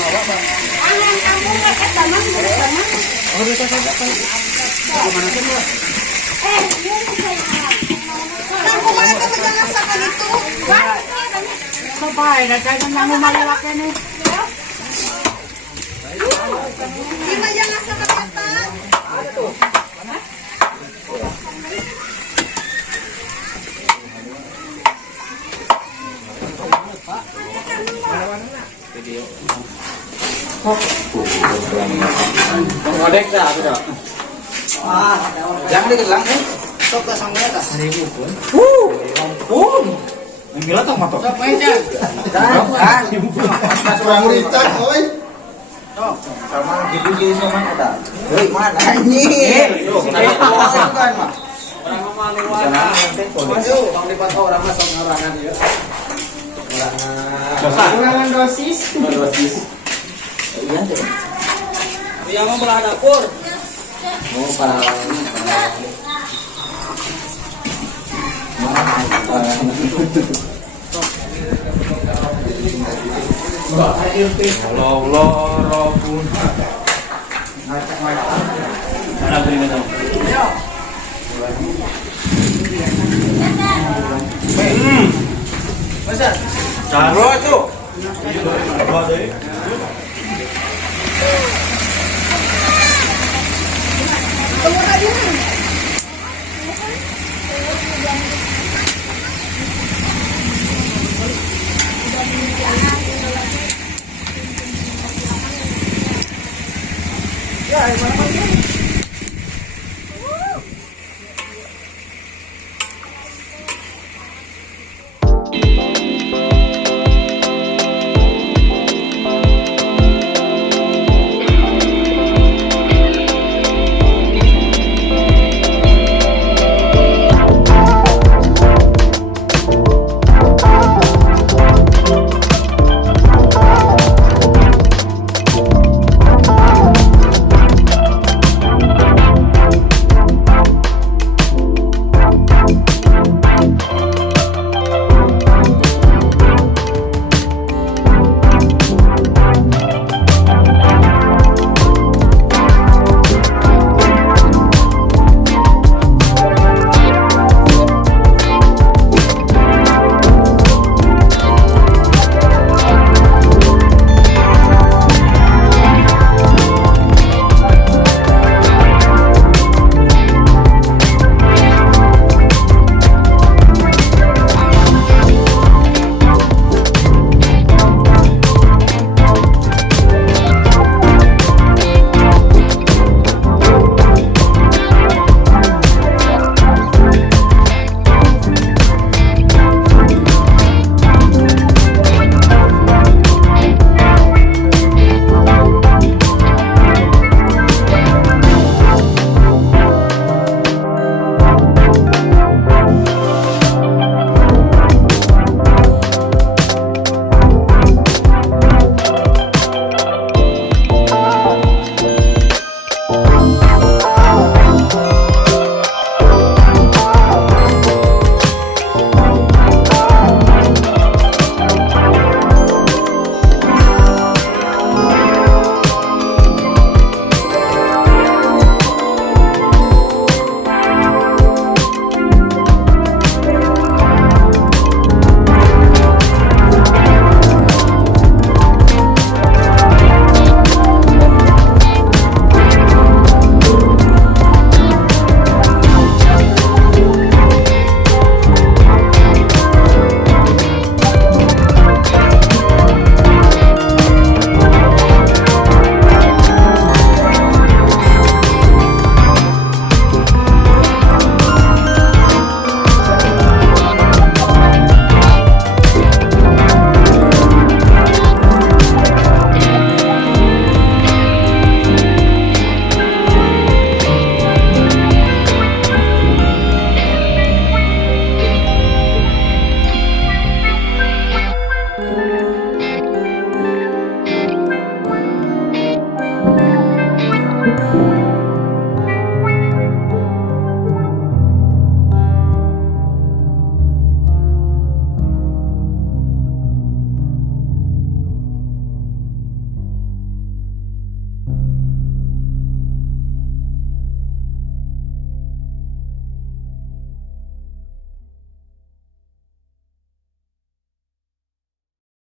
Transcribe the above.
Angan kamu pakai taman bersama. Oh, bisa saya apa? Gimana sih, Bu? Iya saya. Kamu mana jangan sama itu. Sabay na kayo nang malawak yan eh. Lima jangan sama kata. Ngodek dah, sudah. Jangan dikelang eh. Sok ke sangnya dah. 1000 pun. Ampun. Gila tong matok. Sok main dah. Kan. Kurang rita, oi. Sama gigi sama ada. Hei, mana anjing? Kan mah. Orang malu wae. Masuk, tong dipantau orang masuk ngarangan ieu. Kurangan dosis. Dosis. Iya tuh. Dia mau belah dapur. Oh, parah. Allah Rabbuna. Mana beri dong? Masa? Caro tuh. Tunggu tadi.